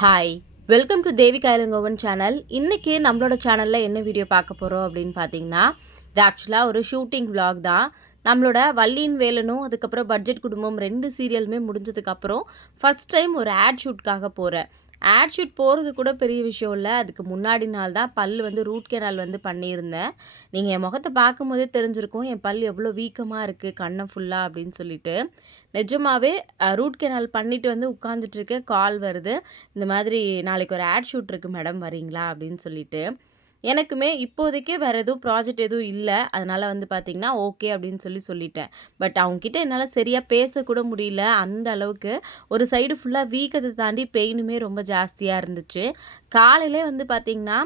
Hi welcome to Devi Kailangovan channel இன்றைக்கி நம்மளோட சேனலில் என்ன வீடியோ பார்க்க போகிறோம் அப்படின்னு பார்த்தீங்கன்னா இது ஆக்சுவலாக ஒரு ஷூட்டிங் vlog தான். நம்மளோட வள்ளியின் வேலனும் அதுக்கப்புறம் பட்ஜெட் குடும்பம் ரெண்டு சீரியலுமே முடிஞ்சதுக்கப்புறம் ஃபஸ்ட் டைம் ஒரு ஆட் ஷூட்காக போகிறேன் ஆட் ஷூட் போகிறது கூட பெரிய விஷயம் இல்லை. அதுக்கு முன்னாடி நாள் தான் பல் வந்து ரூட் கெனால் வந்து பண்ணியிருந்தேன். நீங்கள் என் முகத்தை பார்க்கும்போதே தெரிஞ்சிருக்கும் என் பல் எவ்வளோ வீக்கமாக இருக்குது கண்ணை ஃபுல்லாக அப்படின்னு சொல்லிட்டு. நிஜமாகவே ரூட் கெனால் பண்ணிட்டு வந்து உட்காந்துட்டு இருக்கேன். கால் வருது. இந்த மாதிரி நாளைக்கு ஒரு ஆட் ஷூட் இருக்குது மேடம் வரீங்களா அப்படின்னு சொல்லிட்டு. எனக்குமே இப்போதைக்கே வேறு எதுவும் ப்ராஜெக்ட் எதுவும் இல்லை. அதனால் வந்து பார்த்திங்கன்னா ஓகே அப்படின்னு சொல்லி சொல்லிட்டேன். பட் அவங்கக்கிட்ட என்னால் சரியாக பேசக்கூட முடியல. அந்த அளவுக்கு ஒரு சைடு ஃபுல்லாக வீக்கத்தை தாண்டி பெயினுமே ரொம்ப ஜாஸ்தியாக இருந்துச்சு. காலையிலே வந்து பார்த்திங்கன்னா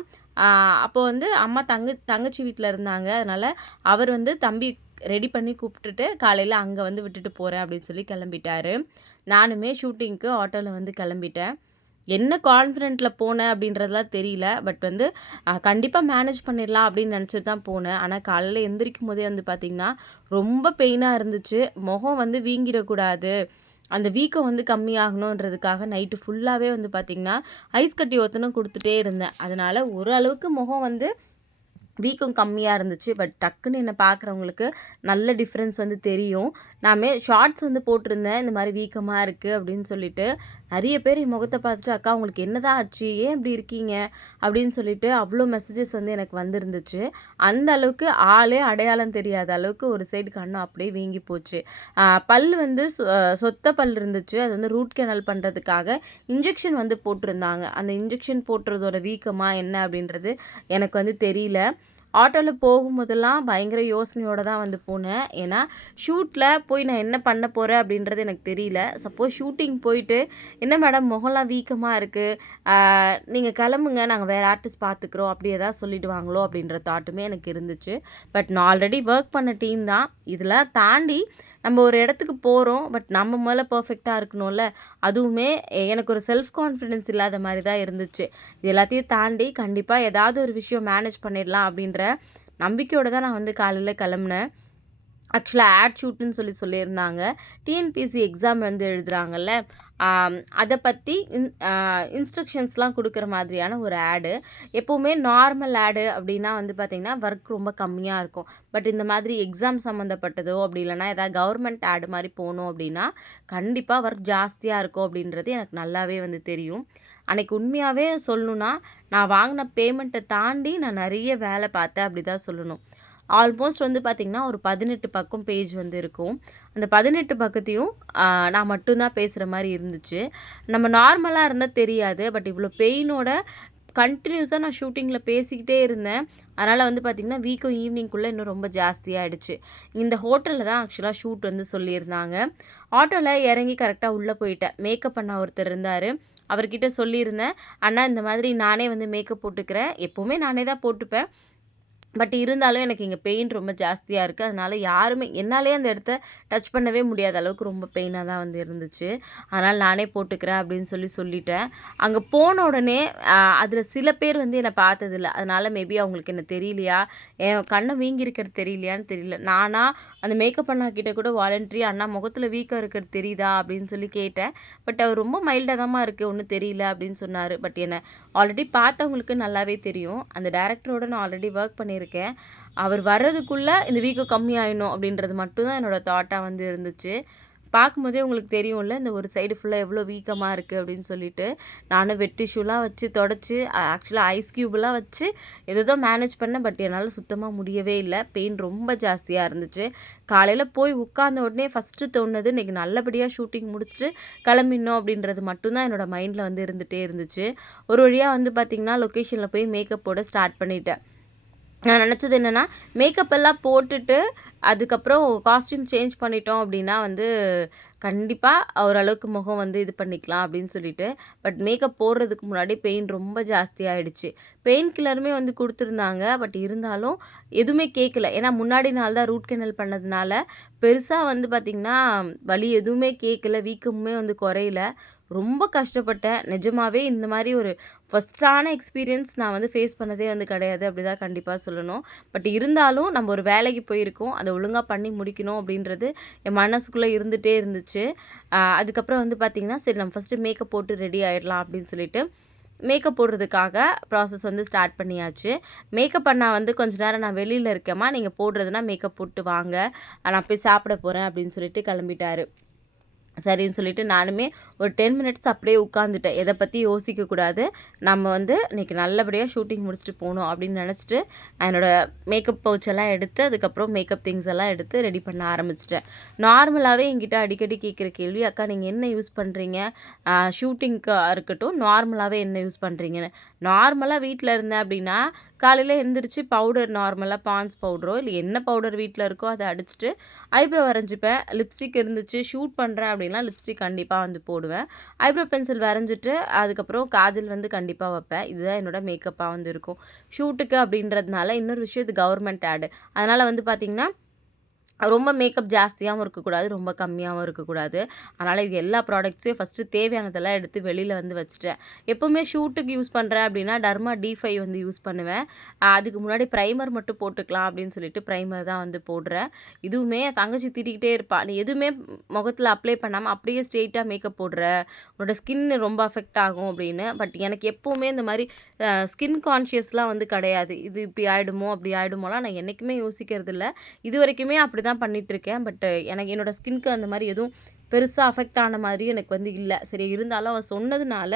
அப்போ வந்து அம்மா தங்க தங்கச்சி வீட்டில் இருந்தாங்க. அதனால் அவர் வந்து தம்பி ரெடி பண்ணி கூப்பிட்டுட்டு காலையில் அங்கே வந்து விட்டுட்டு போகிறேன் அப்படின்னு சொல்லி கிளம்பிட்டாரு. நானுமே ஷூட்டிங்க்கு ஆட்டோவில் வந்து கிளம்பிட்டேன். என்ன கான்ஃபிடென்ட்டில் போனேன் அப்படின்றதுலாம் தெரியல. பட் வந்து கண்டிப்பாக மேனேஜ் பண்ணிடலாம் அப்படின்னு நினச்சிட்டு தான் போனேன். ஆனால் காலையில் எந்திரிக்கும் போதே வந்து பார்த்திங்கன்னா ரொம்ப பெயினாக இருந்துச்சு. முகம் வந்து வீங்கிடக்கூடாது. அந்த வீக்கம் வந்து கம்மியாகணுன்றதுக்காக நைட்டு ஃபுல்லாகவே வந்து பார்த்திங்கன்னா ஐஸ் கட்டி ஒத்தனும் கொடுத்துட்டே இருந்தேன். அதனால் ஓரளவுக்கு முகம் வந்து வீக்கம் கம்மியாக இருந்துச்சு. பட் டக்குன்னு என்னை பார்க்குறவங்களுக்கு நல்ல டிஃப்ரென்ஸ் வந்து தெரியும். நாமே ஷார்ட்ஸ் வந்து போட்டிருந்தேன். இந்த மாதிரி வீக்கமாக இருக்குது அப்படின்னு சொல்லிட்டு நிறைய பேர் என் முகத்தை பார்த்துட்டு அக்கா உங்களுக்கு என்னதான் ஆச்சு? ஏன் இப்படி இருக்கீங்க? அப்படின்னு சொல்லிட்டு அவ்வளோ மெசேஜஸ் வந்து எனக்கு வந்திருந்துச்சு. அந்த அளவுக்கு ஆளே அடையாளம் தெரியாத அளவுக்கு ஒரு சைடு கண்ணும் அப்படியே வீங்கி போச்சு. பல் வந்து சொத்த பல் இருந்துச்சு. அது வந்து ரூட் கேனல் பண்ணுறதுக்காக இன்ஜெக்ஷன் வந்து போட்டிருந்தாங்க. அந்த இன்ஜெக்ஷன் போட்டுறதோட வீக்கமாக என்ன அப்படின்றது எனக்கு வந்து தெரியல. ஆட்டோவில் போகும்போதெல்லாம் பயங்கர யோசனையோடு தான் வந்து போனேன். ஏன்னா ஷூட்டில் போய் நான் என்ன பண்ண போகிறேன் அப்படின்றது எனக்கு தெரியல. சப்போஸ் ஷூட்டிங் போயிட்டு என்ன மேடம் முகம்லாம் வீக்கமாக இருக்குது நீங்கள் கிளம்புங்க. நாங்கள் வேறு ஆர்டிஸ்ட் பார்த்துக்குறோம் அப்படி எதாவது சொல்லிடுவாங்களோ அப்படின்ற தாட்டுமே எனக்கு இருந்துச்சு. பட் நான் ஆல்ரெடி ஒர்க் பண்ண டீம் தான். இதெல்லாம் தாண்டி நம்ம ஒரு இடத்துக்கு போகிறோம் பட் நம்ம முதல்ல பர்ஃபெக்டாக இருக்கணும்ல? அதுவுமே எனக்கு ஒரு செல்ஃப் கான்ஃபிடென்ஸ் இல்லாத மாதிரி தான் இருந்துச்சு. இது எல்லாத்தையும் தாண்டி கண்டிப்பாக ஏதாவது ஒரு விஷயம் மேனேஜ் பண்ணிடலாம் அப்படின்ற நம்பிக்கையோடு தான் நான் வந்து காலையில் கிளம்புனேன். ஆக்சுவலாக ஆட் ஷூட்டுன்னு சொல்லி சொல்லியிருந்தாங்க. டிஎன்பிசி எக்ஸாம் வந்து எழுதுகிறாங்கல்ல அதை பற்றி இன் இன்ஸ்ட்ரக்ஷன்ஸ்லாம் கொடுக்குற மாதிரியான ஒரு ஆடு எப்போவுமே நார்மல் ஆடு அப்படின்னா வந்து பார்த்திங்கன்னா ஒர்க் ரொம்ப கம்மியாக இருக்கும். பட் இந்த மாதிரி எக்ஸாம் சம்மந்தப்பட்டதோ அப்படி இல்லைன்னா ஏதாவது கவர்மெண்ட் ஆடு மாதிரி போகணும் அப்படின்னா கண்டிப்பாக ஒர்க் ஜாஸ்தியாக இருக்கும் அப்படின்றது எனக்கு நல்லாவே வந்து தெரியும். அன்றைக்கி உண்மையாகவே சொல்லணுன்னா நான் வாங்கின பேமெண்ட்டை தாண்டி நான் நிறைய வேலை பார்த்தேன் அப்படி தான் சொல்லணும். ஆல்மோஸ்ட் வந்து பார்த்திங்கன்னா ஒரு பதினெட்டு பக்கம் பேஜ் வந்து இருக்கும். அந்த பதினெட்டு பக்கத்தையும் நான் மட்டும்தான் பேசுகிற மாதிரி இருந்துச்சு. நம்ம நார்மலாக இருந்தால் தெரியாது. பட் இவ்வளோ பெயினோட கண்டினியூஸாக நான் ஷூட்டிங்கில் பேசிக்கிட்டே இருந்தேன். அதனால் வந்து பார்த்திங்கன்னா வீக்கும் ஈவினிங்குள்ளே இன்னும் ரொம்ப ஜாஸ்தியாகிடுச்சு இந்த ஹோட்டலில் தான் ஆக்சுவலாக ஷூட் வந்து சொல்லியிருந்தாங்க. ஆட்டோவில் இறங்கி கரெக்டாக உள்ளே போயிட்டேன். மேக்கப் பண்ண ஒருத்தர் இருந்தார். அவர்கிட்ட சொல்லியிருந்தேன். அண்ணா இந்த மாதிரி நானே வந்து மேக்கப் போட்டுக்கிறேன். எப்போவுமே நானே தான் போட்டுப்பேன். பட் இருந்தாலும் எனக்கு இங்கே பெயின் ரொம்ப ஜாஸ்தியாக இருக்குது அதனால் யாருமே என்னாலே அந்த இடத்த டச் பண்ணவே முடியாத அளவுக்கு ரொம்ப பெயினாக தான் வந்து இருந்துச்சு. அதனால் நானே போட்டுக்கிறேன் அப்படின்னு சொல்லி சொல்லிட்டேன். அங்கே போன உடனே அதில் சில பேர் வந்து என்னை பார்த்ததில்ல. அதனால் மேபி அவங்களுக்கு என்ன தெரியலையா? என் கண்ணை வீங்கியிருக்கிறது தெரியலையான்னு தெரியல. நானா அந்த மேக்கப் அண்ணா கிட்ட கூட வாலண்டரி அண்ணா முகத்தில் வீக்காக இருக்கிறது தெரியுதா? அப்படின்னு சொல்லி கேட்டேன். பட் அவர் ரொம்ப மைல்டாக தாம்மா இருக்குது ஒன்றும் தெரியல அப்படின்னு சொன்னார். பட் என்னை ஆல்ரெடி பார்த்தவங்களுக்கு நல்லாவே தெரியும். அந்த டேரக்டரோட நான் ஆல்ரெடி ஒர்க் பண்ணியிருக்கேன். அவர் வர்றதுக்குள்ளே இந்த வீக்கம் கம்மியாயிடணும் அப்படின்றது மட்டும்தான் என்னோட தாட்டாக வந்து இருந்துச்சு. பார்க்கும்போதே உங்களுக்கு தெரியும்ல இந்த ஒரு சைடு ஃபுல்லாக எவ்வளோ வீக்கமாக இருக்குது அப்படின்னு சொல்லிட்டு. நானும் வெட் டிஷ்யூலாம் வச்சு தொடச்சி ஆக்சுவலாக ஐஸ் க்யூப்லாம் வச்சு எதோ மேனேஜ் பண்ணேன் பட் என்னால் சுத்தமாக முடியவே இல்லை. பெயின் ரொம்ப ஜாஸ்தியாக இருந்துச்சு. காலையில் போய் உட்கார்ந்த உடனே ஃபஸ்ட்டு தோணுது இன்றைக்கி நல்லபடியாக ஷூட்டிங் முடிச்சுட்டு கிளம்பிடணும் அப்படின்றது மட்டும்தான் என்னோட மைண்டில் வந்து இருந்துகிட்டே இருந்துச்சு. ஒரு வழியாக வந்து பார்த்திங்கன்னா லொக்கேஷனில் போய் மேக்கப் போட ஸ்டார்ட் பண்ணிட்டேன். நான் நினச்சது என்னென்னா மேக்கப் எல்லாம் போட்டுட்டு அதுக்கப்புறம் காஸ்டியூம் சேஞ்ச் பண்ணிட்டோம் அப்படின்னா வந்து கண்டிப்பாக ஓரளவுக்கு முகம் வந்து இது பண்ணிக்கலாம் அப்படின்னு சொல்லிட்டு. பட் மேக்கப் போடுறதுக்கு முன்னாடி பெயின் ரொம்ப ஜாஸ்தியாகிடுச்சு பெயின் கில்லருமே வந்து கொடுத்துருந்தாங்க. பட் இருந்தாலும் எதுவுமே கேட்கல ஏன்னா முன்னாடி நாள் தான் ரூட் கெனல் பண்ணதுனால பெருசாக வந்து பார்த்திங்கன்னா வலி எதுவுமே கேட்கல வீக்கமுமே வந்து குறையல. ரொம்ப கஷ்டப்பட்டேன். நிஜமாகவே இந்த மாதிரி ஒரு ஃபஸ்ட்டான எக்ஸ்பீரியன்ஸ் நான் வந்து ஃபேஸ் பண்ணதே வந்து கிடையாது. அப்படி தான் கண்டிப்பாக சொல்லணும். பட் இருந்தாலும் நம்ம ஒரு வேலைக்கு போயிருக்கோம். அதை ஒழுங்காக பண்ணி முடிக்கணும் அப்படின்றது என் மனசுக்குள்ளே இருந்துகிட்டே இருந்துச்சு. அதுக்கப்புறம் வந்து பார்த்திங்கன்னா சரி நம்ம ஃபர்ஸ்ட்டு மேக்கப் போட்டு ரெடி ஆகிடலாம் அப்படின்னு சொல்லிட்டு, மேக்கப் போடுறதுக்காக ப்ராசஸ் வந்து ஸ்டார்ட் பண்ணியாச்சு. மேக்கப் பண்ணால் வந்து கொஞ்ச நேரம் நான் வெளியில் இருக்கேம்மா நீங்கள் போடுறதுன்னா மேக்கப் போட்டு வாங்க. நான் போய் சாப்பிட போகிறேன் அப்படின்னு சொல்லிட்டு கிளம்பிட்டாரு. சரின்னு சொல்லிட்டு நானுமே ஒரு 10 மினிட்ஸ் அப்படியே உட்காந்துட்டேன். எத பற்றி யோசிக்கக்கூடாது. நம்ம வந்து இன்னைக்கு நல்லபடியாக ஷூட்டிங் முடிச்சுட்டு போகணும் அப்படின்னு நினச்சிட்டு நான் மேக்கப் பவுச் எல்லாம் எடுத்து, அதுக்கப்புறம் மேக்கப் திங்ஸ் எல்லாம் எடுத்து ரெடி பண்ண ஆரம்பிச்சிட்டேன் நார்மலாகவே என்கிட்ட அடிக்கடி கேட்குற கேள்வி, "அக்கா நீங்கள் என்ன யூஸ் பண்ணுறீங்க ஷூட்டிங்க்காக இருக்கட்டும், நார்மலாகவே என்ன யூஸ் பண்ணுறீங்கன்னு நார்மலாக வீட்டில் இருந்தேன் அப்படின்னா, காலையில் எழுந்திரிச்சு பவுடர் நார்மலாக பான்ஸ் பவுடரோ, இல்லை என்ன பவுடர் வீட்டில் இருக்கோ அதை அடிச்சுட்டு, ஐப்ரோ வரைஞ்சிப்பேன் லிப்ஸ்டிக் இருந்துச்சு, ஷூட் பண்ணுறேன் அப்படின்னா லிப்ஸ்டிக் கண்டிப்பாக வந்து போடுவேன். ஐப்ரோ பென்சில் வரைஞ்சிட்டு அதுக்கப்புறம் காஜல் வந்து கண்டிப்பாக வைப்பேன். இதுதான் என்னோட மேக்கப்பாக வந்து இருக்கும். ஷூட்டுக்கு அப்படின்றதுனால இன்னொரு விஷயம் இது கவர்மெண்ட் ஆடு அதனால் வந்து பார்த்திங்கன்னா ரொம்ப மேக்கப் ஜாஸ்தியாகவும் இருக்கக்கூடாது. ரொம்ப கம்மியாகவும் இருக்கக்கூடாது. அதனால் இது எல்லா ப்ராடக்ட்ஸையும் ஃபர்ஸ்ட்டு தேவையானதெல்லாம் எடுத்து வெளியில் வந்து வச்சுட்டேன். எப்போவுமே ஷூட்டுக்கு யூஸ் பண்ணுறேன் அப்படின்னா, டர்மா டி5 வந்து யூஸ் பண்ணுவேன். அதுக்கு முன்னாடி ப்ரைமர் மட்டும் போட்டுக்கலாம் அப்படின்னு சொல்லிட்டு ப்ரைமர் தான் வந்து போடுறேன். இதுவுமே என் தங்கச்சி திட்டிக்கிட்டே இருப்பாள் "நீ எதுவுமே முகத்தில் அப்ளை பண்ணாமல் அப்படியே ஸ்ட்ரெயிட்டாக மேக்கப் போடுற. உன்னோட ஸ்கின் ரொம்ப அஃபெக்ட் ஆகும்" அப்படின்னு. பட் எனக்கு எப்போவுமே இந்த மாதிரி ஸ்கின் கான்ஷியஸ்லாம் வந்து கிடையாது. இது இப்படி ஆகிடுமோ அப்படி ஆகிடுமோலாம் நான் என்னைக்குமே அப்படி தான் பண்ணிகிட்ருக்கேன் பண்ணிட்டுருக்கேன். பட் எனக்கு என்னோட ஸ்கின்க்கு அந்த மாதிரி எதுவும் பெருசாக அஃபெக்ட் ஆன மாதிரி எனக்கு வந்து இல்லை சரி இருந்தாலும் அவள் சொன்னதுனால,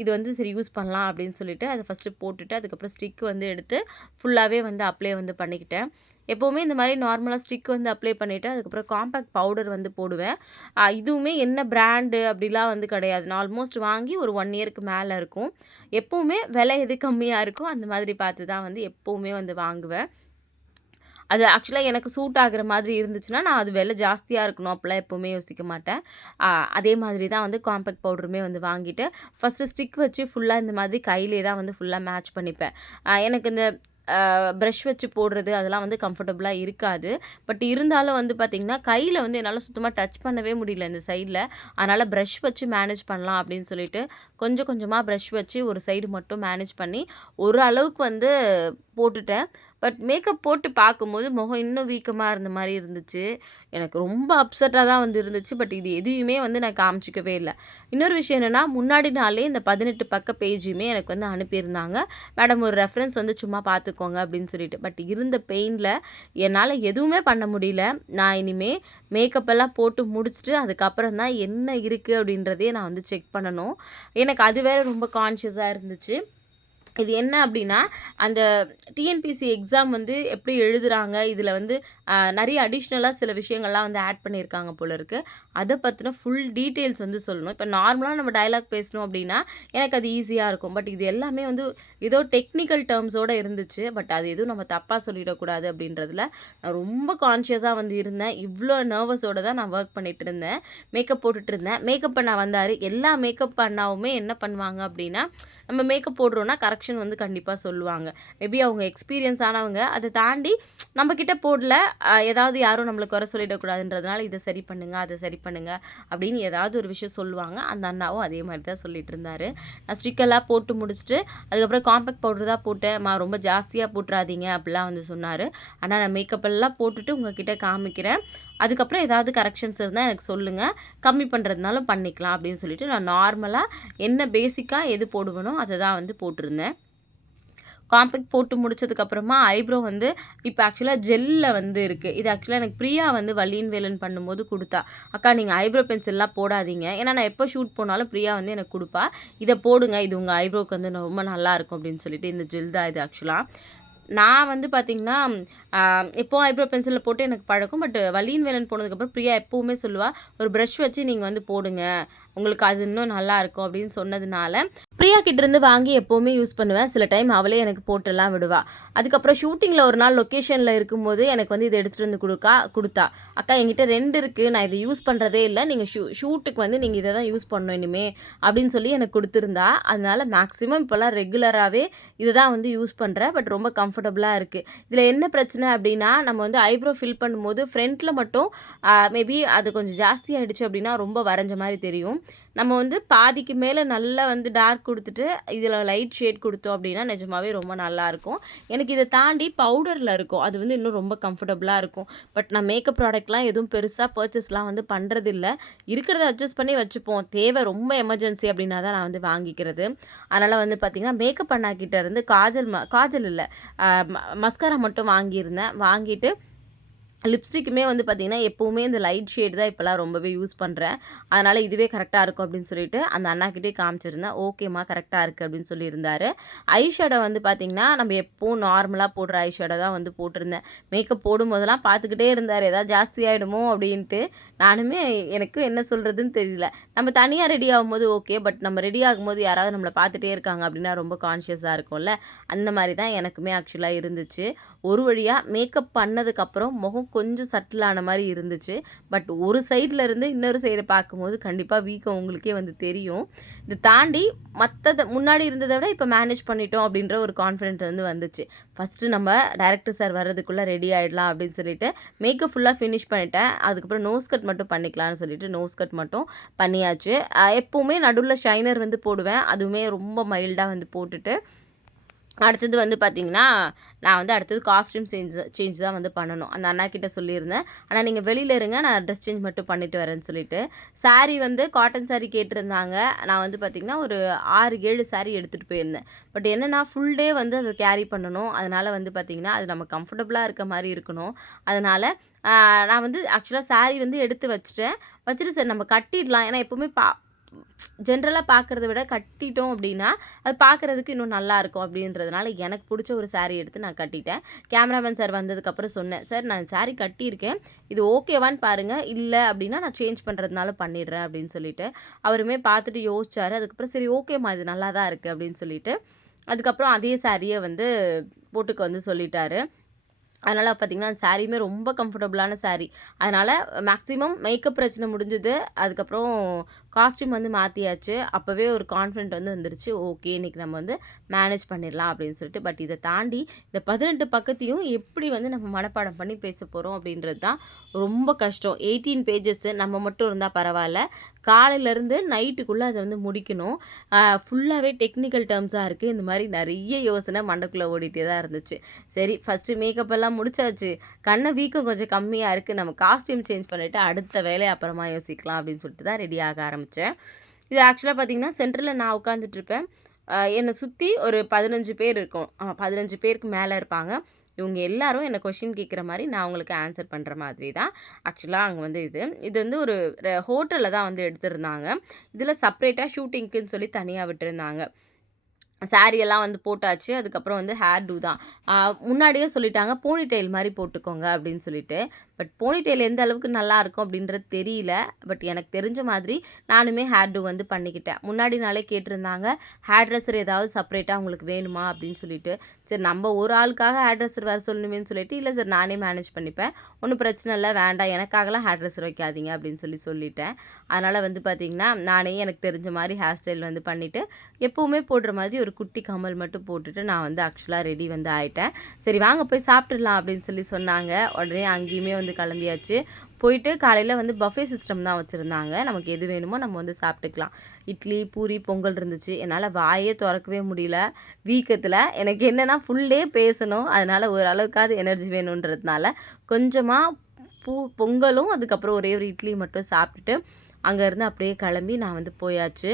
இது வந்து சரி யூஸ் பண்ணலாம் அப்படின்னு சொல்லிட்டு, அதை ஃபஸ்ட்டு போட்டுட்டு, அதுக்கப்புறம் ஸ்டிக் வந்து எடுத்து ஃபுல்லாகவே வந்து அப்ளை வந்து பண்ணிக்கிட்டேன். எப்போவுமே இந்த மாதிரி நார்மலாக ஸ்டிக் வந்து அப்ளை பண்ணிவிட்டு அதுக்கப்புறம் காம்பேக்ட் பவுடர் வந்து போடுவேன். இதுவுமே என்ன பிராண்டு அப்படிலாம் வந்து கிடையாது. நான் ஆல்மோஸ்ட் வாங்கி ஒரு ஒன் இயருக்கு மேலே இருக்கும். எப்போவுமே விலை எது கம்மியாக இருக்கோ, அந்த மாதிரி பார்த்து தான் வந்து எப்போவுமே வந்து வாங்குவேன். அது ஆக்சுவலாக எனக்கு சூட் ஆகுற மாதிரி இருந்துச்சுன்னா, நான் அது விலை ஜாஸ்தியாக இருக்கணும் அப்படிலாம் எப்போவுமே யோசிக்க மாட்டேன். அதே மாதிரி தான் வந்து காம்பேக்ட் பவுடருமே வந்து வாங்கிட்டு, ஃபர்ஸ்ட்டு ஸ்டிக் வச்சு ஃபுல்லாக இந்த மாதிரி கையிலே தான் வந்து ஃபுல்லாக மேட்ச் பண்ணிப்பேன். எனக்கு இந்த ப்ரஷ் வச்சு போடுறது அதெல்லாம் வந்து கம்ஃபர்டபுளாக இருக்காது. பட் இருந்தாலும் வந்து பார்த்திங்கன்னா கையில் வந்து என்னால் சுத்தமாக டச் பண்ணவே முடியல இந்த சைடில் அதனால் ப்ரஷ் வச்சு மேனேஜ் பண்ணலாம் அப்படின்னு சொல்லிட்டு, கொஞ்சம் கொஞ்சமாக ப்ரஷ் வச்சு ஒரு சைடு மட்டும் மேனேஜ் பண்ணி, ஒரு அளவுக்கு வந்து போட்டுட்டேன். பட் மேக்கப் போட்டு பார்க்கும்போது முகம் இன்னும் வீக்கமாக இருந்த மாதிரி இருந்துச்சு. எனக்கு ரொம்ப அப்செட்டாக தான் வந்து இருந்துச்சு. பட் இது எதையுமே வந்து நான் காமிச்சிக்கவே இல்லை இன்னொரு விஷயம் என்னென்னா முன்னாடி நாளே இந்த 18 பக்க பேஜுமே எனக்கு வந்து அனுப்பியிருந்தாங்க. மேடம் ஒரு ரெஃபரன்ஸ் வந்து சும்மா பார்த்துக்கோங்க அப்படின்னு சொல்லிட்டு. பட் இருந்த பெயினில் என்னால் எதுவுமே பண்ண முடியல. நான் இனிமேல் மேக்கப் எல்லாம் போட்டு முடிச்சுட்டு, அதுக்கப்புறம் தான் என்ன இருக்குது அப்படின்றதே நான் வந்து செக் பண்ணணும். எனக்கு அது வேறு ரொம்ப கான்ஷியஸாக இருந்துச்சு. இது என்ன அப்படின்னா, அந்த டிஎன்பிஎஸ்சி எக்ஸாம் வந்து எப்படி எழுதுகிறாங்க இதில் வந்து நிறைய அடிஷ்னலாக சில விஷயங்கள்லாம் வந்து ஆட் பண்ணியிருக்காங்க போல இருக்கு. அதை பற்றின ஃபுல் டீட்டெயில்ஸ் வந்து சொல்லணும். இப்போ நார்மலாக நம்ம டயலாக் பேசணும் அப்படின்னா, எனக்கு அது ஈஸியாக இருக்கும். பட் இது எல்லாமே வந்து ஏதோ டெக்னிக்கல் டேர்ம்ஸோடு இருந்துச்சு. பட் அது எதுவும் நம்ம தப்பாக சொல்லிடக்கூடாது அப்படின்றதுல, நான் ரொம்ப கான்ஷியஸாக வந்து இருந்தேன். இவ்வளோ நர்வஸோடு தான் நான் ஒர்க் பண்ணிகிட்டு இருந்தேன். மேக்கப் போட்டுட்டு இருந்தேன். மேக்கப் பண்ண வந்தார் எல்லா மேக்கப் பண்ணாவுமே என்ன பண்ணுவாங்க அப்படின்னா, நம்ம மேக்கப் போடுறோம்னா கரெக்ஷன் வந்து கண்டிப்பாக சொல்லுவாங்க. மேபி அவங்க எக்ஸ்பீரியன்ஸ் ஆனவங்க. அதை தாண்டி நம்ம கிட்ட போடல, ஏதாவது யாரும் நம்மளுக்கு குறை சொல்லிடக்கூடாதுன்றதுனால, இதை சரி பண்ணுங்க, அதை சரி பண்ணுங்க" அப்படின்னு ஏதாவது ஒரு விஷயம் சொல்லுவாங்க. அந்த அண்ணாவும் அதே மாதிரி தான் சொல்லிட்டு இருந்தாரு. நான் ஸ்டிக்கெல்லாம் போட்டு முடிச்சுட்டு, அதுக்கப்புறம் காம்பேக்ட் பவுடர் தான் போட்டேன். ரொம்ப ஜாஸ்தியாக போட்டுறாதீங்க" அப்படிலாம் வந்து சொன்னார் ஆனால் நான் மேக்கப் எல்லாம் போட்டுட்டு உங்ககிட்ட காமிக்கிறேன். அதுக்கப்புறம் ஏதாவது கரெக்ஷன்ஸ் இருந்தால் எனக்கு சொல்லுங்கள் கம்மி பண்ணுறதுனாலும் பண்ணிக்கலாம்" அப்படின்னு சொல்லிட்டு, நான் நார்மலாக என்ன பேசிக்காக எது போடுவேனோ, அதை தான் வந்து போட்டிருந்தேன். காம்பேக்ட் போட்டு முடிச்சதுக்கப்புறமா ஐப்ரோ வந்து இப்போ ஆக்சுவலாக ஜெல்லில் வந்து இருக்குது இது ஆக்சுவலாக எனக்கு பிரியா வந்து வலியின் வேலன் பண்ணும்போது கொடுத்தா "அக்கா நீங்கள் ஐப்ரோ பென்சில்லாம் போடாதீங்க." ஏன்னா நான் எப்போ ஷூட் போனாலும் பிரியா வந்து எனக்கு கொடுப்பா இதை போடுங்க. இது உங்கள் ஐப்ரோவுக்கு வந்து ரொம்ப நல்லாயிருக்கும்" அப்படின்னு சொல்லிட்டு இந்த ஜெல் தான் இது ஆக்சுவலாக நான் வந்து பார்த்தீங்கன்னா, இப்போ ஐப்ரோ பென்சிலில் போட்டு எனக்கு பழக்கம். பட் வலியின் வேலன் போனதுக்கப்புறம் பிரியா எப்போவுமே சொல்லுவா, "ஒரு ப்ரஷ் வச்சு நீங்கள் வந்து போடுங்க. உங்களுக்கு அது இன்னும் நல்லா இருக்கும் அப்படின்னு சொன்னதுனால, பிரியா கிட்டேருந்து வாங்கி எப்போவுமே யூஸ் பண்ணுவேன். சில டைம் அவளே எனக்கு போட்டெல்லாம் விடுவா. அதுக்கப்புறம் ஷூட்டிங்கில் ஒரு நாள் லொக்கேஷனில் இருக்கும்போது எனக்கு வந்து இதை எடுத்துகிட்டு வந்து கொடுக்கா கொடுத்தா "அக்கா என்கிட்ட ரெண்டு இருக்கு. நான் இதை யூஸ் பண்ணுறதே இல்லை நீங்கள் ஷூ ஷூட்டுக்கு வந்து நீங்கள் இதை தான் யூஸ் பண்ணணும் இனிமே" அப்படின்னு சொல்லி எனக்கு கொடுத்துருந்தா அதனால மேக்ஸிமம் இப்போல்லாம் ரெகுலராகவே இதை தான் வந்து யூஸ் பண்ணுறேன் பட் ரொம்ப கம்ஃபர்டபுளாக இருக்குது இதில் என்ன பிரச்சனை அப்படின்னா, நம்ம வந்து ஐப்ரோ ஃபில் பண்ணும்போது ஃப்ரண்ட்டில் மட்டும் மேபி அது கொஞ்சம் ஜாஸ்தியாயிடுச்சு அப்படின்னா, ரொம்ப வரைஞ்ச மாதிரி தெரியும். நம்ம வந்து பாதிக்கு மேலே நல்லா வந்து டார்க் கொடுத்துட்டு இதில் லைட் ஷேட் கொடுத்தோம் அப்படின்னா நிஜமாவே ரொம்ப நல்லாயிருக்கும் எனக்கு இதை தாண்டி பவுடரில் இருக்கும். அது வந்து இன்னும் ரொம்ப கம்ஃபர்டபுளாக இருக்கும். பட் நான் மேக்கப் ப்ராடக்ட்லாம் எதுவும் பெருசாக பர்ச்சேஸ்லாம் வந்து பண்ணுறதில்ல இருக்கிறத அட்ஜஸ்ட் பண்ணி வச்சுப்போம். தேவை ரொம்ப எமர்ஜென்சி அப்படின்னா தான் நான் வந்து வாங்கிக்கிறது. அதனால் வந்து பார்த்திங்கன்னா மேக்கப் அண்ணா இருந்து காஜல் ம காஜல் இல்லை மஸ்காரா மட்டும் வாங்கியிருந்தேன். வாங்கிட்டு லிப்ஸ்டிக்குமே வந்து பார்த்திங்கன்னா எப்போவுமே இந்த லைட் ஷேட் தான் இப்போலாம் ரொம்பவே யூஸ் பண்ணுறேன் அதனால் இதுவே கரெக்டாக இருக்கும் அப்படின்னு சொல்லிட்டு அந்த அண்ணாக்கிட்டே காமிச்சிருந்தேன். ஓகேம்மா கரெக்டாக இருக்குது அப்படின்னு சொல்லியிருந்தாரு. ஐ ஷேடோ வந்து பார்த்திங்கன்னா நம்ம எப்போவும் நார்மலாக போடுற ஐ ஷேடோ தான் வந்து போட்டிருந்தேன். மேக்கப் போடும்போதெல்லாம் பார்த்துக்கிட்டே இருந்தார். ஏதாவது ஜாஸ்தி ஆகிடுமோ அப்படின்ட்டு நானுமே எனக்கு என்ன சொல்கிறதுன்னு தெரியல. நம்ம தனியாக ரெடி ஆகும்போது ஓகே. பட் நம்ம ரெடி ஆகும்போது யாராவது நம்மளை பார்த்துட்டே இருக்காங்க அப்படின்னா ரொம்ப கான்ஷியஸாக இருக்கும்ல. அந்த மாதிரி தான் எனக்குமே ஆக்சுவலாக இருந்துச்சு. ஒரு வழியாக மேக்கப் பண்ணதுக்கப்புறம் முகம் கொஞ்சம் சட்டிலான மாதிரி இருந்துச்சு. பட் ஒரு சைடில் இருந்து இன்னொரு சைடை பார்க்கும்போது கண்டிப்பாக வீக்கம் உங்களுக்கே வந்து தெரியும். இதை தாண்டி மற்றதை முன்னாடி இருந்ததை விட இப்போ மேனேஜ் பண்ணிட்டோம் அப்படின்ற ஒரு கான்ஃபிடென்ட் வந்து வந்துச்சு. ஃபஸ்ட்டு நம்ம டேரக்டர் சார் வர்றதுக்குள்ளே ரெடி ஆகிடலாம் அப்படின்னு சொல்லிட்டு மேக்கப் ஃபுல்லாக ஃபினிஷ் பண்ணிட்டேன். அதுக்கப்புறம் நோஸ் கட் மட்டும் பண்ணிக்கலாம்னு சொல்லிட்டு நோஸ் கட் மட்டும் பண்ணியாச்சு. எப்போவுமே நடுவில் ஷைனர் வந்து போடுவேன். அதுவுமே ரொம்ப மைல்டாக வந்து போட்டுட்டு அடுத்தது வந்து பார்த்திங்கன்னா நான் வந்து அடுத்தது காஸ்ட்யூம் சேஞ்ச் சேஞ்ச் தான் வந்து பண்ணணும். அந்த அண்ணா கிட்ட சொல்லியிருந்தேன். ஆனால் நீங்கள் வெளியில் இருங்க. நான் ட்ரெஸ் சேஞ்ச் மட்டும் பண்ணிட்டு வரேன்னு சொல்லிட்டு. சாரீ வந்து காட்டன் சாரீ கேட்டிருந்தாங்க. நான் வந்து பார்த்திங்கன்னா ஒரு ஆறு ஏழு சாரீ எடுத்துகிட்டு போயிருந்தேன். பட் என்னென்னா ஃபுல் டே வந்து அதை கேரி பண்ணணும். அதனால் வந்து பார்த்திங்கன்னா அது நம்ம கம்ஃபர்டபுளாக இருக்க மாதிரி இருக்கணும். அதனால் நான் வந்து ஆக்சுவலாக சாரீ வந்து எடுத்து வச்சுட்டேன். வச்சுட்டு சரி நம்ம கட்டிடலாம். ஏன்னா எப்போவுமே பா ஜென்ரலாக பார்க்குறத விட கட்டிட்டோம் அப்படின்னா அது பார்க்குறதுக்கு இன்னும் நல்லாயிருக்கும் அப்படின்றதுனால எனக்கு பிடிச்ச ஒரு சாரீ எடுத்து நான் கட்டிட்டேன். கேமராமேன் சார் வந்ததுக்கப்புறம் சொன்னேன் சார் நான் சாரீ கட்டியிருக்கேன். இது ஓகேவான்னு பாருங்கள் இல்லை அப்படின்னா நான் சேஞ்ச் பண்ணுறதுனால பண்ணிடுறேன் அப்படின்னு சொல்லிட்டு அவருமே பார்த்துட்டு யோசிச்சார். அதுக்கப்புறம் சரி ஓகேம்மா இது நல்லா தான் இருக்குது அப்படின்னு சொல்லிட்டு அதுக்கப்புறம் அதே சாரியை வந்து போட்டுக்க வந்து சொல்லிட்டாரு. அதனால் பார்த்திங்கன்னா அந்த சாரியுமே ரொம்ப கம்ஃபர்டபுளான சாரீ அதனால் மேக்ஸிமம் மேக்கப் பிரச்சனை முடிஞ்சது. அதுக்கப்புறம் காஸ்ட்யூம் வந்து மாற்றியாச்சு அப்போவே ஒரு கான்ஃபிடென்ட் வந்து வந்துருச்சு. ஓகே இன்றைக்கி நம்ம வந்து மேனேஜ் பண்ணிடலாம் அப்படின்னு சொல்லிட்டு. பட் இதை தாண்டி இந்த பதினெட்டு பக்கத்தையும் எப்படி வந்து நம்ம மனப்பாடம் பண்ணி பேச போகிறோம் அப்படின்றது தான் ரொம்ப கஷ்டம். எயிட்டீன் பேஜஸ்ஸு நம்ம மட்டும் இருந்தால் பரவாயில்ல. காலையிலேருந்து நைட்டுக்குள்ளே அதை வந்து முடிக்கணும். ஃபுல்லாகவே டெக்னிக்கல் டேர்ம்ஸாக இருக்குது இந்த மாதிரி நிறைய யோசனை மண்டக்குள்ளே ஓடிட்டே தான் இருந்துச்சு. சரி ஃபஸ்ட்டு மேக்கப் எல்லாம் முடிச்சாச்சு. கண்ணை வீக்கம் கொஞ்சம் கம்மியாக இருக்குது நம்ம காஸ்ட்யூம் சேஞ்ச் பண்ணிவிட்டு அடுத்த வேலையை அப்புறமா யோசிக்கலாம் அப்படின்னு சொல்லிட்டு தான் ரெடி ஆக ஆரம்பித்தேன் இது ஆக்சுவலாக பார்த்திங்கன்னா சென்டரில் நான் உட்காந்துட்ருப்பேன் என்னை சுற்றி ஒரு பதினஞ்சு பேர் இருக்கும். பதினஞ்சு பேருக்கு மேலே இருப்பாங்க. இவங்க எல்லாரும் என்னை கொஷின் கேட்குற மாதிரி நான் அவங்களுக்கு ஆன்சர் பண்ணுற மாதிரி தான் ஆக்சுவலாக அங்கே வந்து இது. இது வந்து ஒரு ஹோட்டலில் தான் வந்து எடுத்திருந்தாங்க. இதில் செப்ரேட்டாக ஷூட்டிங்க்குன்னு சொல்லி தனியாக விட்டுருந்தாங்க. சாரியெல்லாம் வந்து போட்டாச்சு. அதுக்கப்புறம் வந்து ஹேர் டூ தான். முன்னாடியே சொல்லிட்டாங்க போனி டெயில் மாதிரி போட்டுக்கோங்க அப்படின்னு சொல்லிட்டு. பட் போனி டெயில் எந்த அளவுக்கு நல்லா இருக்கும் அப்படின்றது தெரியல. பட் எனக்கு தெரிஞ்ச மாதிரி நானுமே ஹேர் டூ வந்து பண்ணிக்கிட்டேன். முன்னாடி நாளே கேட்டிருந்தாங்க ஹேர் ட்ரெஸ்ஸர் ஏதாவது செப்பரேட்டாக உங்களுக்கு வேணுமா அப்படின்னு சொல்லிட்டு. சரி நம்ம ஒரு ஆளுக்காக ஹேர் ட்ரெஸ்ஸர் வர சொல்லணுமேனு சொல்லிட்டு இல்லை சார் நானே மேனேஜ் பண்ணிப்பேன். ஒன்றும் பிரச்சனை இல்லை வேண்டாம். எனக்காகலாம் ஹேர் ட்ரெஸ்ஸர் வைக்காதீங்க அப்படின்னு சொல்லி சொல்லிட்டேன். அதனால் வந்து பார்த்திங்கன்னா நானே எனக்கு தெரிஞ்ச மாதிரி ஹேர் ஸ்டைல் வந்து பண்ணிவிட்டு எப்போவுமே போடுற மாதிரி ஒரு குட்டி கமல் மட்டும் போட்டுட்டு நான் வந்து ஆக்சுவலாக ரெடி வந்து ஆகிட்டேன் சரி வாங்க போய் சாப்பிட்றலாம் அப்படின்னு சொல்லி சொன்னாங்க. உடனே அங்கேயுமே வந்து வந்து கிளம்பியாச்சு. போயிட்டு காலையில் வந்து பஃபே சிஸ்டம் தான் வச்சுருந்தாங்க. நமக்கு எது வேணுமோ நம்ம வந்து சாப்பிட்டுக்கலாம். இட்லி பூரி பொங்கல் இருந்துச்சு. என்னால் வாயே திறக்கவே முடியல. வீக்கத்தில் எனக்கு என்னென்னா ஃபுல்லே பேசணும். அதனால் ஓரளவுக்காவது எனர்ஜி வேணுன்றதுனால கொஞ்சமாக பூ பொங்கலும் அதுக்கப்புறம் ஒரே ஒரு இட்லி மட்டும் சாப்பிட்டுட்டு அங்கேருந்து அப்படியே கிளம்பி நான் வந்து போயாச்சு.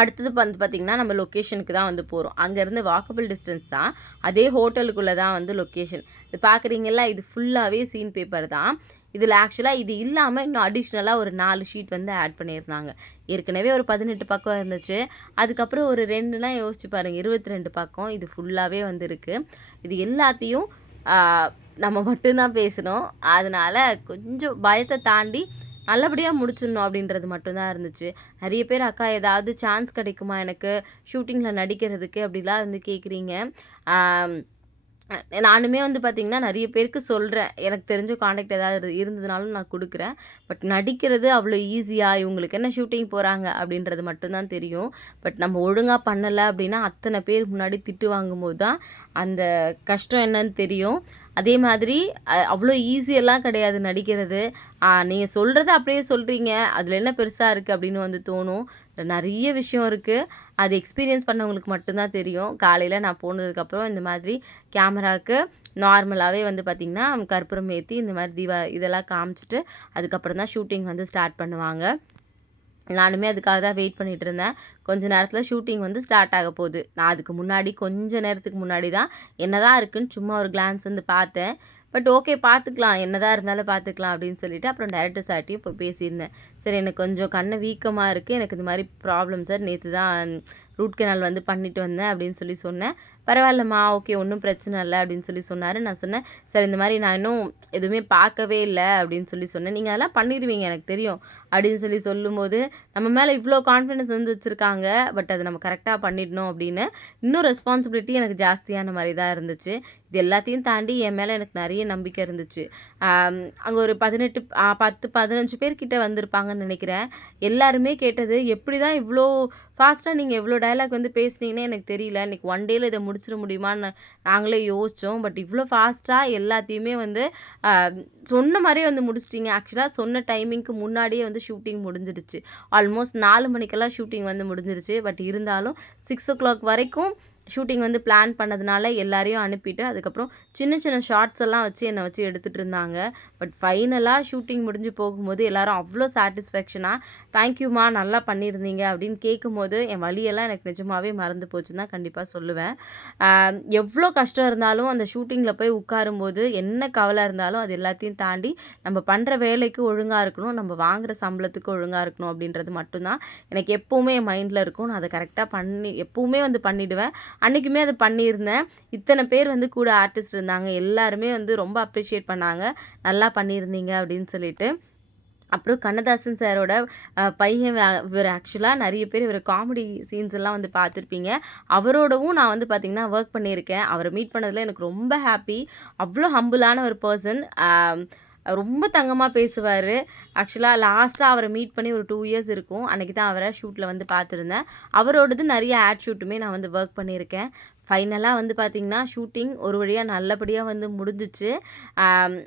அடுத்தது வந்து பார்த்திங்கன்னா நம்ம லொக்கேஷனுக்கு தான் வந்து போகிறோம் அங்கேருந்து வாக்கபிள் டிஸ்டன்ஸ் தான். அதே ஹோட்டலுக்குள்ளே தான் வந்து லொக்கேஷன் இது பார்க்குறீங்களா இது ஃபுல்லாகவே சீன் பேப்பர் தான். இதில் ஆக்சுவலாக இது இல்லாமல் இன்னும் அடிஷ்னலாக ஒரு நாலு ஷீட் வந்து ஆட் பண்ணியிருந்தாங்க. ஏற்கனவே ஒரு பதினெட்டு பக்கம் இருந்துச்சு. அதுக்கப்புறம் ஒரு ரெண்டுனா யோசிச்சு பாருங்கள் இருபத்தி ரெண்டு பக்கம் இது ஃபுல்லாகவே வந்து இருக்குது இது எல்லாத்தையும் நம்ம மட்டும்தான் பேசணும். அதனால் கொஞ்சம் பயத்தை தாண்டி நல்லபடியாக முடிச்சிடணும் அப்படின்றது மட்டும்தான் இருந்துச்சு. நிறைய பேர் அக்கா ஏதாவது சான்ஸ் கிடைக்குமா எனக்கு? ஷூட்டிங்கில் நடிக்கிறதுக்கு? அப்படிலாம் வந்து கேட்குறீங்க நானுமே வந்து பார்த்திங்கன்னா நிறைய பேருக்கு சொல்கிறேன் எனக்கு தெரிஞ்ச காண்டாக்ட் ஏதாவது இருந்ததுனாலும் நான் கொடுக்குறேன். பட் நடிக்கிறது அவ்வளோ ஈஸியாக இவங்களுக்கு என்ன ஷூட்டிங் போகிறாங்க அப்படின்றது மட்டும்தான் தெரியும். பட் நம்ம ஒழுங்காக பண்ணலை அப்படின்னா அத்தனை பேர் முன்னாடி திட்டு வாங்கும்போது தான் அந்த கஷ்டம் என்னன்னு தெரியும். அதே மாதிரி அவ்வளோ ஈஸியெல்லாம் கிடையாது நடிக்கிறது. நீங்கள் சொல்கிறத அப்படியே சொல்கிறீங்க அதில் என்ன பெருசாக இருக்குது அப்படின்னு வந்து தோணும். நிறைய விஷயம் இருக்குது அது எக்ஸ்பீரியன்ஸ் பண்ணவங்களுக்கு மட்டும்தான் தெரியும். காலையில் நான் போனதுக்கப்புறம் இந்த மாதிரி கேமராவுக்கு நார்மலாகவே வந்து பார்த்திங்கன்னா கற்பூரம் ஏற்றி இந்த மாதிரி தீபா இதெல்லாம் காமிச்சிட்டு அதுக்கப்புறம் தான் ஷூட்டிங் வந்து ஸ்டார்ட் பண்ணுவாங்க. நானுமே அதுக்காக தான் வெயிட் பண்ணிகிட்டு இருந்தேன். கொஞ்ச நேரத்தில் ஷூட்டிங் வந்து ஸ்டார்ட் ஆக போகுது நான் அதுக்கு முன்னாடி கொஞ்ச நேரத்துக்கு முன்னாடி தான் என்னதான் இருக்குன்னு சும்மா ஒரு கிளான்ஸ் வந்து பார்த்தேன். பட் ஓகே பார்த்துக்கலாம். என்னதான் இருந்தாலும் பார்த்துக்கலாம் அப்படின்னு சொல்லிட்டு, அப்புறம் டேரக்டர் சார்ட்டையும் போய் பேசியிருந்தேன். சார் எனக்கு கொஞ்சம் கண்ணு வீக்கமாக இருக்குது எனக்கு இந்த மாதிரி ப்ராப்ளம் சார். நேற்று தான் ரூட் கெனால் வந்து பண்ணிட்டு வந்தேன் அப்படின்னு சொல்லி சொன்னேன். பரவாயில்லம்மா ஓகே ஒன்றும் பிரச்சனை இல்லை அப்படின்னு சொல்லி சொன்னார் நான் சொன்னேன், சார் இந்த மாதிரி நான் இன்னும் எதுவுமே பார்க்கவே இல்லை அப்படின்னு சொல்லி சொன்னேன். நீங்கள் அதெல்லாம் பண்ணிடுவீங்க எனக்கு தெரியும். அப்படின்னு சொல்லி சொல்லும்போது, நம்ம மேலே இவ்வளோ கான்ஃபிடன்ஸ் வந்து வச்சுருக்காங்க பட் அதை நம்ம கரெக்டாக பண்ணிடணும் அப்படின்னு, இன்னும் ரெஸ்பான்சிபிலிட்டி எனக்கு ஜாஸ்தியான மாதிரி தான் இருந்துச்சு. இது எல்லாத்தையும் தாண்டி என் மேலே எனக்கு நிறைய நம்பிக்கை இருந்துச்சு. அங்கே ஒரு 18 அ 10, 15 பேர் வந்திருப்பாங்கன்னு நினைக்கிறேன் எல்லாருமே கேட்டது, "எப்படி தான் இவ்வளோ ஃபாஸ்ட்டாக நீங்கள் எவ்வளோ டயலாக் வந்து பேசுனீங்கன்னே எனக்கு தெரியல. இன்னைக்கு ஒன் டேல முடி முடிச்சிட முடியுமான்னு நாங்களே யோசித்தோம் பட் இவ்வளோ ஃபாஸ்ட்டாக எல்லாத்தையுமே வந்து சொன்ன மாதிரியே வந்து முடிச்சிட்டிங்க ஆக்சுவலாக சொன்ன டைமிங்க்கு முன்னாடியே வந்து ஷூட்டிங் முடிஞ்சிடுச்சு. ஆல்மோஸ்ட் நாலு மணிக்கெல்லாம் ஷூட்டிங் வந்து முடிஞ்சிருச்சு. பட் இருந்தாலும் 6:00 வரைக்கும் ஷூட்டிங் வந்து பிளான் பண்ணதுனால எல்லாரையும் அனுப்பிட்டு, அதுக்கப்புறம் சின்ன சின்ன ஷார்ட்ஸ் எல்லாம் வச்சு என்னை வச்சு எடுத்துகிட்டு இருந்தாங்க. பட் ஃபைனலாக ஷூட்டிங் முடிஞ்சு போகும்போது எல்லாரும் அவ்வளோ சாட்டிஸ்ஃபேக்ஷனாக தேங்க்யூம்மா நல்லா பண்ணியிருந்தீங்க." அப்படின்னு கேட்கும்போது, என் வழியெல்லாம் எனக்கு நிஜமாகவே மறந்து போச்சுன்னு தான் கண்டிப்பாக சொல்லுவேன். எவ்வளோ கஷ்டம் இருந்தாலும் அந்த ஷூட்டிங்கில் போய் உட்காரும்போது, என்ன கவலை இருந்தாலும் அது எல்லாத்தையும் தாண்டி, நம்ம பண்ணுற வேலைக்கு ஒழுங்காக இருக்கணும். நம்ம வாங்குகிற சம்பளத்துக்கு ஒழுங்காக இருக்கணும் அப்படின்றது மட்டும்தான் எனக்கு எப்போவுமே என் மைண்டில் இருக்கும். நான் அதை கரெக்டாக பண்ணி எப்போவுமே வந்து பண்ணிவிடுவேன் அன்றைக்குமே அது பண்ணியிருந்தேன். இத்தனை பேர் வந்து கூட ஆர்டிஸ்ட் இருந்தாங்க. எல்லாருமே வந்து ரொம்ப அப்ரிஷியேட் பண்ணாங்க. "நல்லா பண்ணியிருந்தீங்க." அப்படின்னு சொல்லிட்டு. அப்புறம் கண்ணதாசன் சாரோட பையன் இவர் ஆக்சுவலாக நிறைய பேர் இவர் காமெடி சீன்ஸ் எல்லாம் வந்து பார்த்துருப்பீங்க. அவரோடவும் நான் வந்து பார்த்திங்கன்னா ஒர்க் பண்ணியிருக்கேன். அவரை மீட் பண்ணதில் எனக்கு ரொம்ப ஹாப்பி அவ்வளோ ஹம்புளான ஒரு பர்சன் ரொம்ப தங்கமாக பேசுவார் ஆக்சுவலாக லாஸ்ட்டாக அவரை மீட் பண்ணி ஒரு டூ இயர்ஸ் இருக்கும். அன்றைக்கி தான் அவரை ஷூட்டில் வந்து பார்த்துருந்தேன். அவரோடது நிறைய ஆட் ஷூட்டுமே நான் வந்து ஒர்க் பண்ணியிருக்கேன். ஃபைனலாக வந்து பார்த்திங்கன்னா ஷூட்டிங் ஒரு வழியாக நல்லபடியாக வந்து முடிஞ்சிச்சு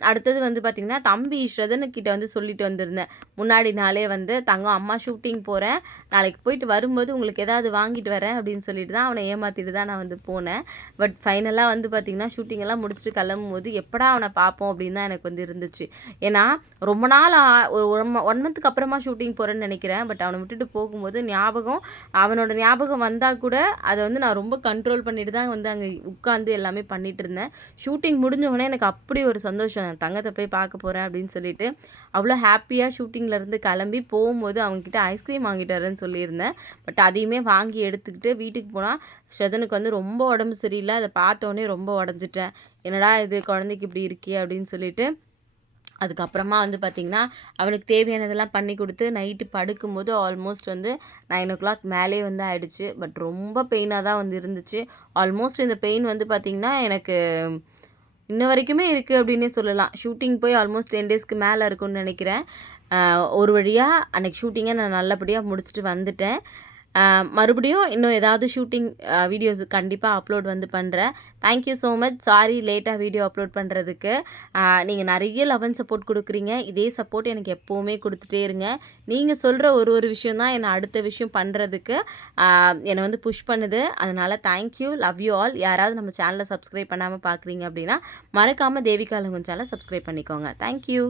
அடுத்தது வந்து பார்த்திங்கன்னா தம்பி ஸ்ரதனு கிட்ட வந்து சொல்லிட்டு வந்திருந்தேன். முன்னாடி நாளே வந்து, "தங்கம் அம்மா ஷூட்டிங் போகிறேன் நாளைக்கு போயிட்டு வரும்போது உங்களுக்கு ஏதாவது வாங்கிட்டு வரேன்." அப்படின்னு சொல்லிட்டு தான் அவனை ஏமாற்றிட்டு தான் நான் வந்து போனேன். பட் ஃபைனலாக வந்து பார்த்தீங்கன்னா, ஷூட்டிங் எல்லாம் முடிச்சுட்டு கிளம்பும்போது, எப்படா அவனை பார்ப்போம் அப்படின்னு தான் எனக்கு வந்து இருந்துச்சு. ஏன்னா, ரொம்ப நாள் ஆ ஒரு ஒன் மந்த்துக்கு அப்புறமா ஷூட்டிங் போகிறேன்னு நினைக்கிறேன் பட் அவனை விட்டுட்டு போகும்போது ஞாபகம் அவனோட ஞாபகம் வந்தால் கூட, அதை வந்து நான் ரொம்ப கண்ட்ரோல் பண்ணிட்டு தான் வந்து அங்கே உட்காந்து எல்லாமே பண்ணிட்டு இருந்தேன். ஷூட்டிங் முடிஞ்ச உடனே எனக்கு அப்படி ஒரு சந்தோஷம். என் போய் பார்க்க போகிறேன் அப்படின்னு சொல்லிட்டு, அவ்வளோ ஹாப்பியாக ஷூட்டிங்லேருந்து கிளம்பி போகும்போது அவன்கிட்ட ஐஸ்கிரீம் வாங்கிட்டு வரேன்னு சொல்லியிருந்தேன். பட் அதையுமே வாங்கி எடுத்துக்கிட்டு வீட்டுக்கு போனால் ஸ்ரதனுக்கு வந்து ரொம்ப உடம்பு சரியில்லை அதை பார்த்தோன்னே ரொம்ப உடஞ்சிட்டேன் "என்னடா இது குழந்தைக்கு இப்படி இருக்கே!" அப்படின்னு சொல்லிட்டு, அதுக்கப்புறமா வந்து பார்த்திங்கன்னா அவனுக்கு தேவையானதெல்லாம் பண்ணி கொடுத்து நைட்டு படுக்கும்போது ஆல்மோஸ்ட் வந்து 9:00 மேலேயே வந்து ஆயிடுச்சு. பட் ரொம்ப பெயினாக தான் வந்து இருந்துச்சு. ஆல்மோஸ்ட் இந்த பெயின் வந்து பார்த்திங்கன்னா எனக்கு இன்ன வரைக்குமே இருக்குது அப்படின்னே சொல்லலாம். ஷூட்டிங் போய் ஆல்மோஸ்ட் 10 டேஸ்க்கு மேலே இருக்கும்னு நினைக்கிறேன் ஒரு வழியாக அன்றைக்கி ஷூட்டிங்கை நான் நல்லபடியாக முடிச்சுட்டு வந்துட்டேன். மறுபடியும் இன்னும் ஏதாவது ஷூட்டிங் வீடியோஸ் கண்டிப்பாக அப்லோட் வந்து பண்ணுறேன் thank you so much. Sorry லேட்டாக வீடியோ அப்லோட் பண்ணுறதுக்கு நீங்கள் நிறைய நெறைய லவ் அண்ட் சப்போர்ட் கொடுக்குறீங்க இதே சப்போர்ட் எனக்கு எப்போவுமே கொடுத்துட்டே இருங்க. நீங்கள் சொல்கிற ஒரு ஒரு விஷயம் தான் என்னை அடுத்த விஷயம் பண்ணுறதுக்கு என்னை வந்து புஷ் பண்ணுது. அதனால் thank you. Love you all. யாராவது நம்ம சேனலை சப்ஸ்கிரைப் பண்ணாமல் பார்க்குறீங்க அப்படின்னா, மறக்காமல் தேவிகா சேனலை சப்ஸ்கிரைப் பண்ணிக்கோங்க. Thank you.